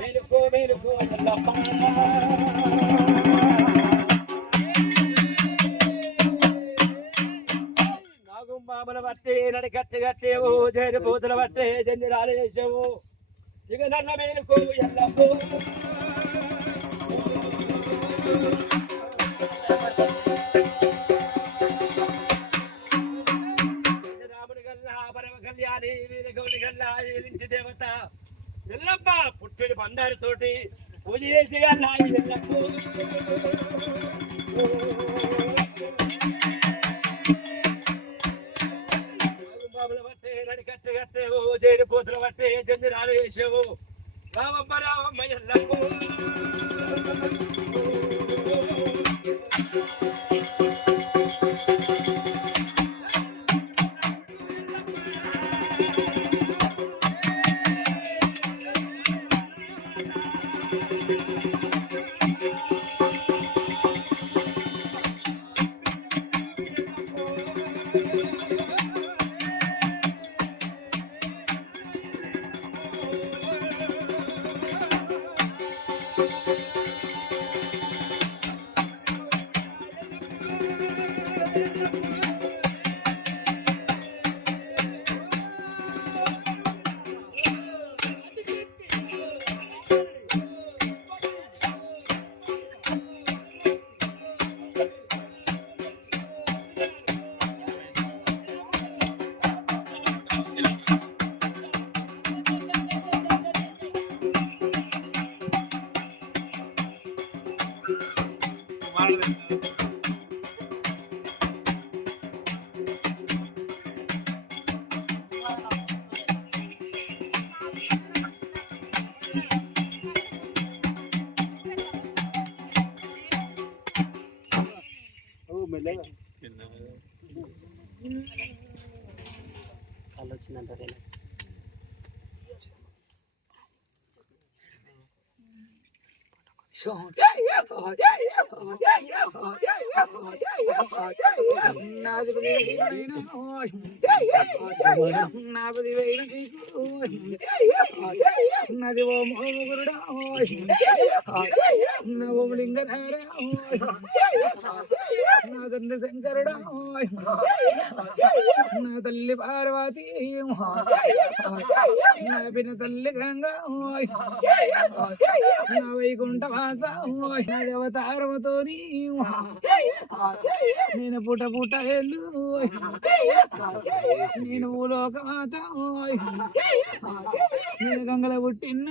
మేలుకో మేలుకో నాగుమామల బట్టే నడి కట్టి కట్టేవు జైలు పూతల బట్టే జంజిరాలు చేసావు. ఇక నన్న మేలుకో ఎల్లమ్మో. పుట్టిడి బండారితోటి పూజ చేసి కట్టే ఎల్లమ్మ బాబుల బట్టే పట్టే కట్టి కట్టేవు జైలు పూతల బట్టే జంజిరాలు వేసావు Parabéns. రామమ్మ ఎల్లమ్మ నది ఓ మొగురుడా నా ఓం లింగధారా నా తండ్రి శంకరుడా నా తల్లి పార్వతి నా పిన తల్లి గంగా నా వైకుంఠ వాస నా దేవతారమతోని. నేను పుట పుట ఎల్లు. నేను భూలోక మాత నేను గంగల పుట్టిన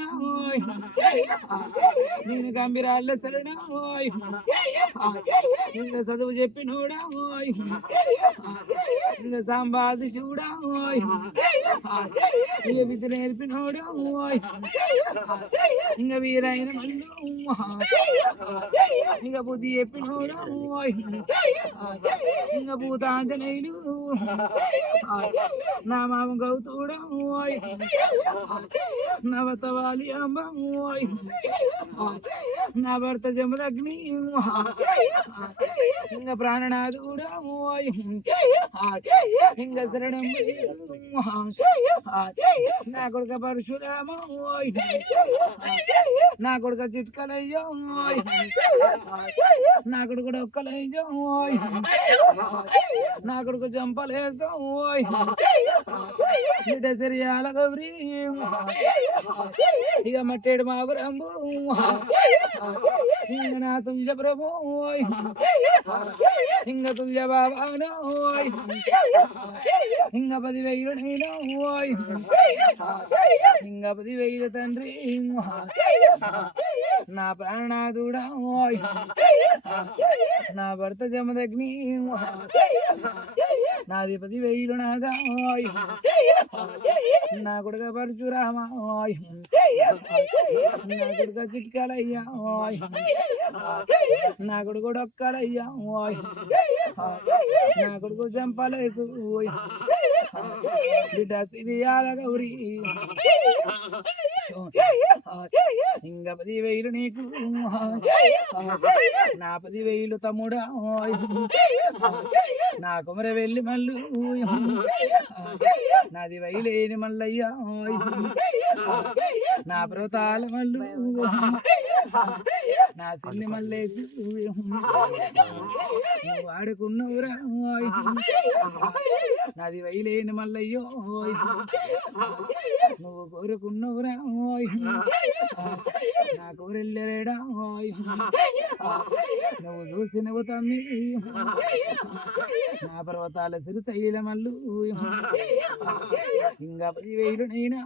నేను గంభీరాళ్ళ శరణ ఇంకా చదువు చెప్పినోడా నిన్న సాంబాది శివుడా ఇక విద్య నేర్పినోడా ఇంకా వీరైన మల్లు ఇంకా బుద్ధి చెప్పినోడా ఇంకా భూతాంజనేయులు నా మామ గౌతుడా నవతవాలి అంబ నా భర్త జమదగ్ని ఇంకా ప్రాణనాథుడా ఇంకా శరణం నా కొడుక పరశురామ నా కొడుక చిట్కలయ్యో నా కొడుకు ఒక్కలయ్యో నా కొడుకు చంపలేసో ఇట సిరియాల గౌరీ ఇక మట్టేడు మా ఇంక నా తుల్య ప్రభు ఇంక తుల్య బాబాను ఇంక పది వేలు నేను ఇంక పది వేలు తండ్రి నా ప్రాణనాథుడా నా భర్త జమదగ్ని నాది పది వేలు నాదా నా కొడుక పరశురామ నా కొడుక చిట్కాలయ్యా నా కొడుకు డొక్కలయ్యా నా కొడుకు చంపలేసు బిడ్డ సిరియాల గౌరీ. ఇంకా పది వేలు నీకు నా పది వేలు తమ్ముడా నా కుమర వెళ్ళి మల్లు నాది వైలేని మల్లయ్య ఓయ్. నా పర్వతాల మల్లు నా సిన్ని మల్లేసి నువ్వు ఆడుకున్నవురా నాది వైలేని మల్లయ్యో ఓయ్. నువ్వు కోరుకున్నవురా నా కోరెళ్ళలేడా ఓయ్. నువ్వు చూసినవు తమ్మి నా పర్వతాల సిరి శైలమల్లు ఇంకా పదివేలు నైనా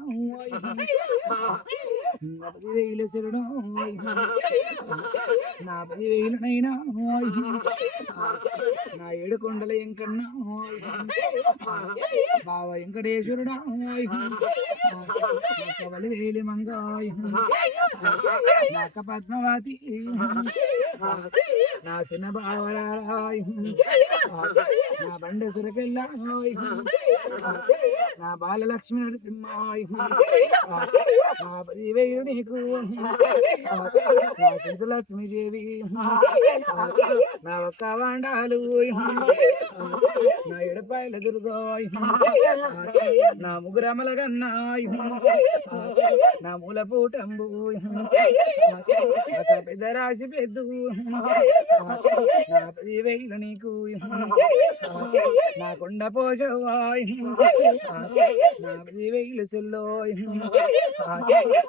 ఇంకా పదివేలు శరుడు ఓయ్. నా పదివేలు నైనా నా ఏడు కొండల ఎంకన్నా బావ వెంకటేశ్వరుడా ఓయ్. కవలి వేలి మంగాయ్ పద్మవతి నా చిన్న బావరాయ్ నా బండ సురకెళ్ళాయ్ నా బాలలక్ష్మి నరసింహాయ్ నా పదివేలు నీకు నా నా ఒక్క వాండాలు నా ఎడపాయల దుర్గాయ్ నా నా మూల పూటంబు. పెద్ద రాశి పెద్దు. నా పదివేలు నీకు. నా కొండ పోషవాయ్ నా పదివేలు సెల్లోయ్.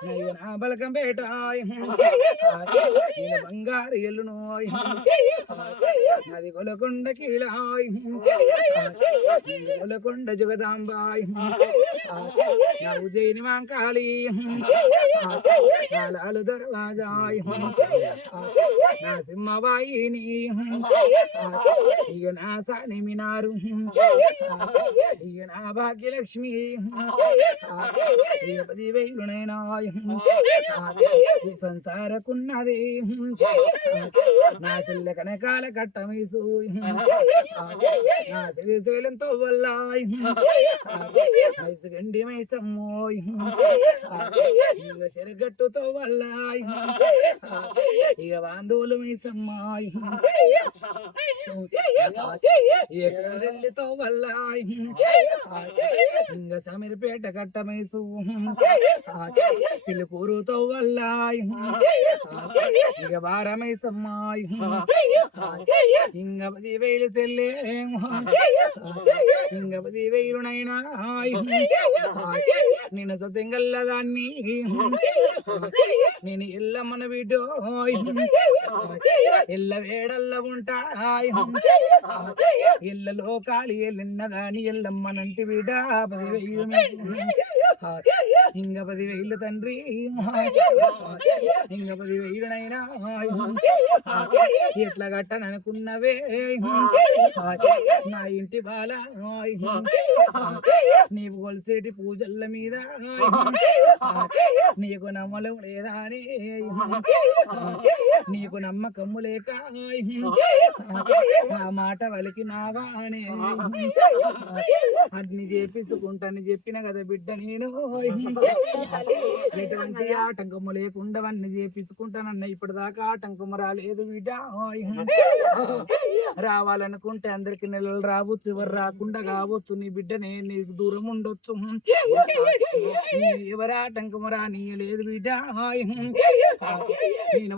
నయ్య నా బలకం పేటాయ్ నేను బంగారు ఎల్లునోయ్. నాది కొలకొండ కీలాయ్. కొలకొండ జగదాంబాయ్. నా ఉజ్జయిని మాంకాళి. నా లాలు నా సింహవాయిని ఇక నా సాని ఇక నా భాగ్యలక్ష్మి పది సంసారకున్నది నా చెల్లె కనకాల కట్టమేసు నా శ్రీశైలంతో మైసు గండి మైసమ్మోయ్ ఇక చెరగట్టుతో వల్లాయ్ ఇక వాందోలు మైసమ్మాయ్ ఎక్కడితో వల్లాయ్ ఇంక సమీర్పేట కట్టమేసు సిలుకూరుతో వల్లాయ్ ఇక వారమైసమ్మాయ్ ఇంక పది వేలు చెల్లే ఇంక పది వేలునైనా నేను సత్యంగల్ల దాన్ని నేను ఎల్లమ్మన బిడ్డో ఎల్ల వేడల్ల ఉంటా ఇళ్ళలో కాళీ ఎల్లిన్నదాని ఎల్లమ్మనంటి బిడ్డ పదివేలు ఇంక పదివేలు తండ్రి ఇంక వెయ్యినైనా ఎట్లా కట్టననుకున్నవే నా ఇంటి బాల నీవు కొలిసేటి పూజల మీద నీకు నమ్మలం లేదా అని నీకు నమ్మకము లేక నా మాట వలికి నావా అని. అన్ని చేపించుకుంటాను చెప్పిన కదా బిడ్డ నేను. ఎటువంటి ఆటంకము లేకుండా అన్ని చేపించుకుంటానన్న ఇప్పటిదాకా ఆటంకము రాలేదు బిడ్డ. రావాలనుకుంటే అందరికి నెలలు రావచ్చు ఎవరు రాకుండా కావచ్చు. నీ బిడ్డనే నీకు దూరం ఉండొచ్చు. ఎవరి ఆటంకము రానియలేదు బిడ్డ. నేను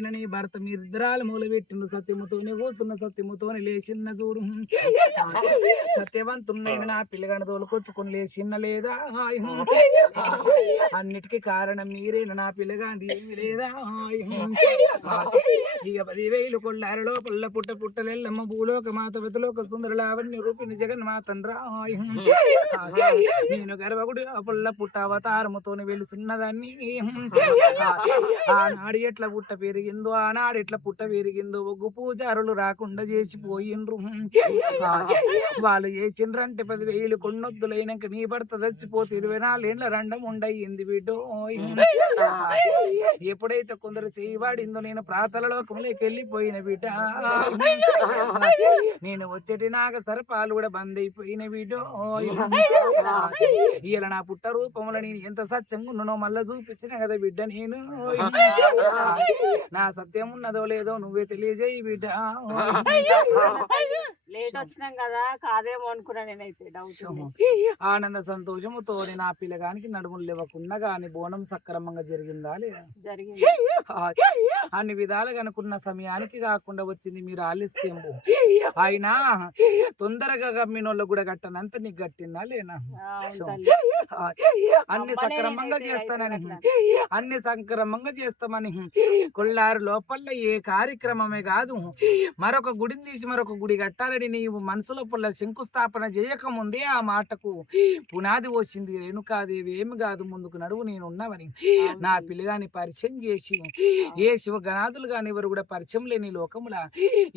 ఆనాడైన నీ భర్త మీరిద్దరాలు మూల పెట్టిన సత్యముతోనే కూసున్న సత్యముతోనే లేచిన్న చూడు. సత్యవంతున్నైన నా పిల్లగాని తోలుకొచ్చుకొని లేచిన్న లేదా? అన్నిటికీ కారణం మీరేనా? నా పిల్లగాంది ఏమి లేదా? ఇక పదివేలు కొల్లారి పల్ల పుట్ట పుట్టలెల్లమ్మ భూలోక మాత వెతలోక సుందర లావణ్య రూపిణి జగన్ మాతండ్రా నేను గర్భగుడి లోపల పుట్ట అవతారముతోని వెలుసున్నదాన్ని. ఆనాడు ఎట్లా పుట్ట పెరిగిందో ఆనాడు ఎట్లా పుట్ట పెరిగిందో ఒగ్గు పూజారులు రాకుండా చేసిపోయిండ్రు వాళ్ళు చేసిండ్రంటే పదివేలు కొన్నొద్దులైనాక నీ భర్త చచ్చిపోతే ఇరవై నాలుగేళ్ళ రండం ఉండయింది బిడ్డో. ఎప్పుడైతే కొందరు చేయబడిందో నేను ప్రాతల వెళ్ళిపోయిన బిడ్డ. నేను వచ్చేటి నాగ సర్పాలు కూడా బంద్ అయిపోయిన బిడ్డో ఇలా నా పుట్ట రూపంలో నేను ఎంత సత్యంగా ఉన్నానో మళ్ళా చూపించిన కదా బిడ్డ నేను. నా సత్యం ఉన్నదో లేదో నువ్వే తెలియజేయి బిడ్డ. లేట్ వచ్చినాం కదా కాదేమో అనుకున్నా నేనైతే డౌట్ ఆనంద సంతోషముతో నా పిల్లగానికి నడుములు లేవకున్నా గాని బోనం సక్రమంగా జరిగిందా లేదా? జరిగింది. అన్ని విధాలుగా అనుకున్న సమయానికి కాకుండా వచ్చింది మీరు ఆలస్యంబు అయినా తొందరగా గమ్మినోళ్ళు కూడా గట్టనంత నీకు గట్టిందా లేనా అన్ని సక్రమంగా చేస్తానని. అన్ని సక్రమంగా చేస్తామని. కొల్లారు లోపల ఏ కార్యక్రమమే కాదు. మరొక గుడిని తీసి మరొక గుడి కట్టాలని నీవు మనసులో పొల్ల శంకుస్థాపన చేయకముందే ఆ మాటకు పునాది వచ్చింది రేణుకాదేవి ఏమి కాదు ముందుకు నడువు నేను ఉన్నావని. నా పిల్లగాని పరిచయం చేసి ఏ శివ గణాదులు గాని ఎవరు కూడా పరిచయం లేని లోకముల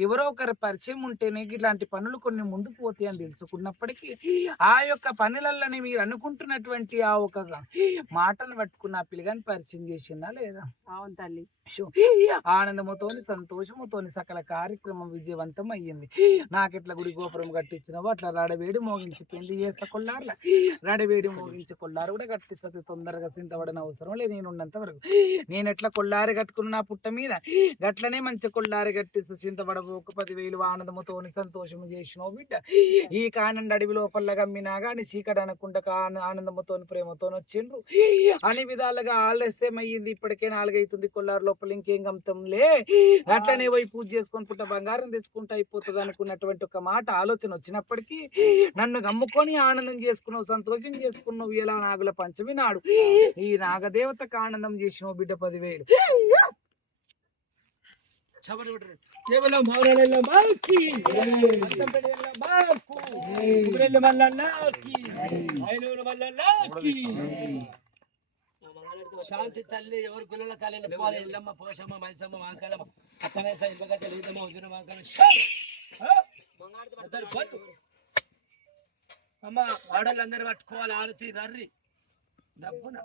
ఎవరో ఒకరి పరిచయం ఉంటేనే ఇట్లాంటి పనులు కొన్ని ముందుకు పోతాయి అని తెలుసుకున్నప్పటికీ ఆ యొక్క పనులలోనే మీరు అనుకుంటున్నటువంటి ఆ ఒక మాటను పట్టుకున్న ఆ పిల్లగాని పరిచయం చేసిందా లేదా? అవును తల్లి. ఆనందముతోని సంతోషముతోని సకల కార్యక్రమం విజయవంతం అయ్యింది నాకెట్లా గుడి గోపురం కట్టించినవో అట్లా రడవేడి మోగించి పెళ్ళి చేస్తా కొల్లార్ల. రడవేడి మోగించి కొల్లారు కూడా కట్టిస్తుంది తొందరగా సింతపడని అవసరం లేదు. నేను ఉన్నంత వరకు. నేను ఎట్లా కొల్లారి కట్టుకున్న నా పుట్ట మీద? గట్లనే మంచి కొల్లారి కట్టిస్తా. చింతపడవు ఒక పదివేలు ఆనందముతోని సంతోషము చేసినో బిడ్డ. ఈ కానండి అడవి లోపల గమ్మినా గాని చీకటి అనకుండా కాన- ఆనందముతోని ప్రేమతోని వచ్చిండ్రు అన్ని విధాలుగా ఆలస్యం అయ్యింది ఇప్పటికే నాలుగైతుంది కొల్లారు లోపల ఇంకేం గమతంలే అట్లనే పోయి పూజ చేసుకొని పుట్ట బంగారం తెచ్చుకుంటే అయిపోతుంది అనుకున్నటువంటి ఒక మాట ఆలోచన వచ్చినప్పటికీ నన్ను గమ్ముకొని ఆనందం చేసుకున్నావు సంతోషం చేసుకున్నావు ఇలా నాగుల పంచమి నాడు. ఈ నాగదేవతకు ఆనందం చేసినావు బిడ్డ పదివేలు. కేవలం మాకి. మాకు. ఐనూరు శాంతి తల్లి ఎవరు గుళ్ళ కాలేలు పోవాలి. ఎల్లమ్మ పోషమ్మ మైసమ్మ మాంకలమ్మ అక్కనే సైబగత లీదమ్మ ఉజున మాంకల అమ్మ ఆడవాళ్ళందరూ పట్టుకోవాలి ఆరతి రర్రి డబ్బున.